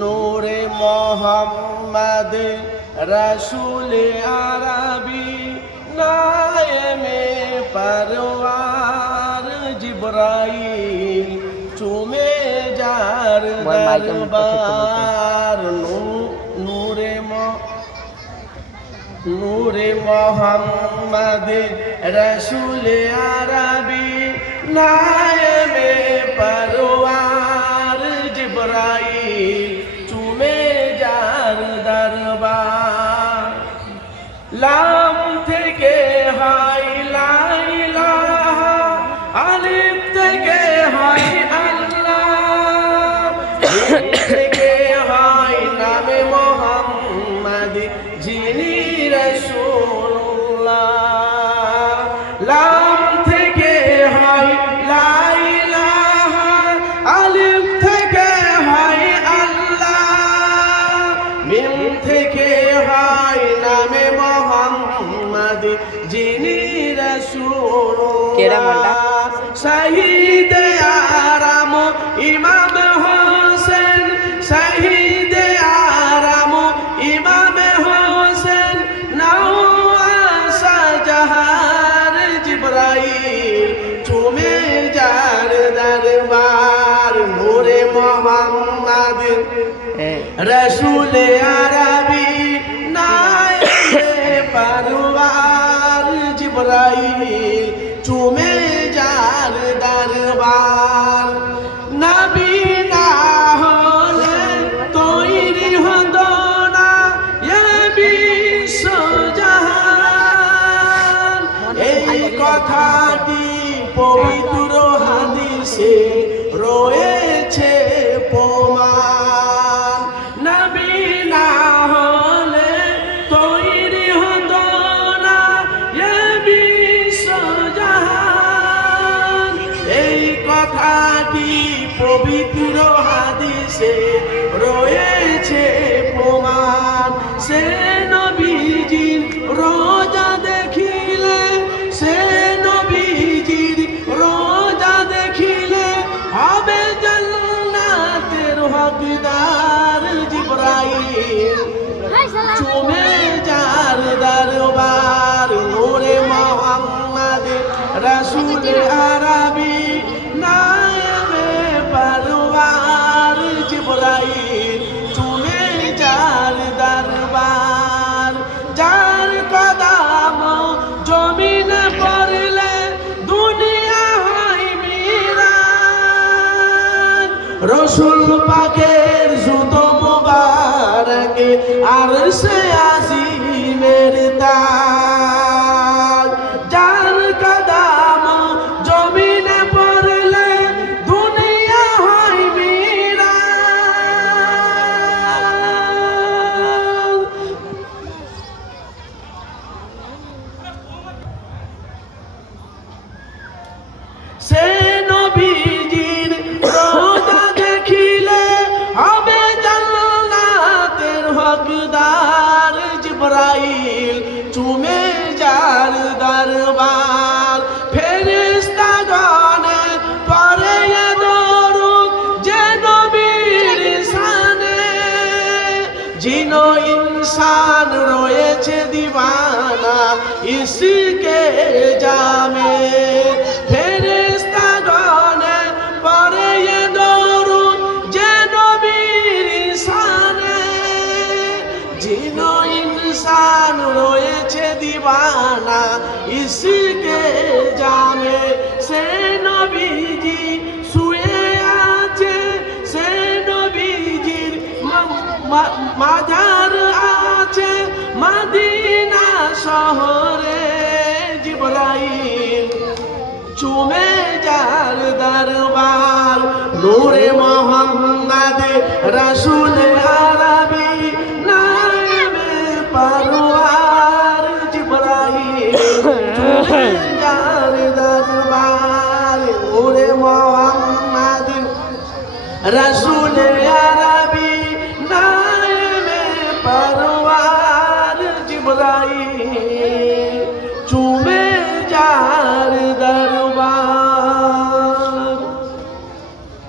নূরে মোহাম্মদ রসুল আরবি নায়েমে পরওয়ার জিব্রাইল চুমে যার। দরবার নূরে নূরে মোহাম্মদ রসুল আরবি নায়েমে লাম থেকে হাই লাইলা আলিফ থেকে হাই আল্লাহ। থেকে হয় নামে মোহাম্মদ যিনি রসুল কেডা মন্ডা? শহীদ আরাম ইমাম রসুল আরবি পবিত্র হাদিসে রয়েছে প্রমাণ। সে নবীজির রোজা দেখিলে সে নবীজির রোজা দেখিলে হবে জান্নাতের হকদার জিব্রাইল। চুমে যার দরবার নূরে মোহাম্মদ রসুল রসুল পাকের জুতো মুবারকে আর সে আসিমের তাজ হকদার জিব্রাইল চুমে যার দরবার। ফেরেশতা গণে পরে দরুদ যে নবীর শানে। জিনো ইনসান রয়েছে দিবানা ইসকে জামে। জিনো ইনসান রয়েছে দিবানা, ইসকে জামে সে নবীজি, শুয়ে আছে সে নবীজির মা- মা- মাজার আছে মাদিনা শহরে জিব্রাইল। চুমে যার দরবার, নূরে মোহাম্মদ দরবার নূরে মোহাম্মদ রসুল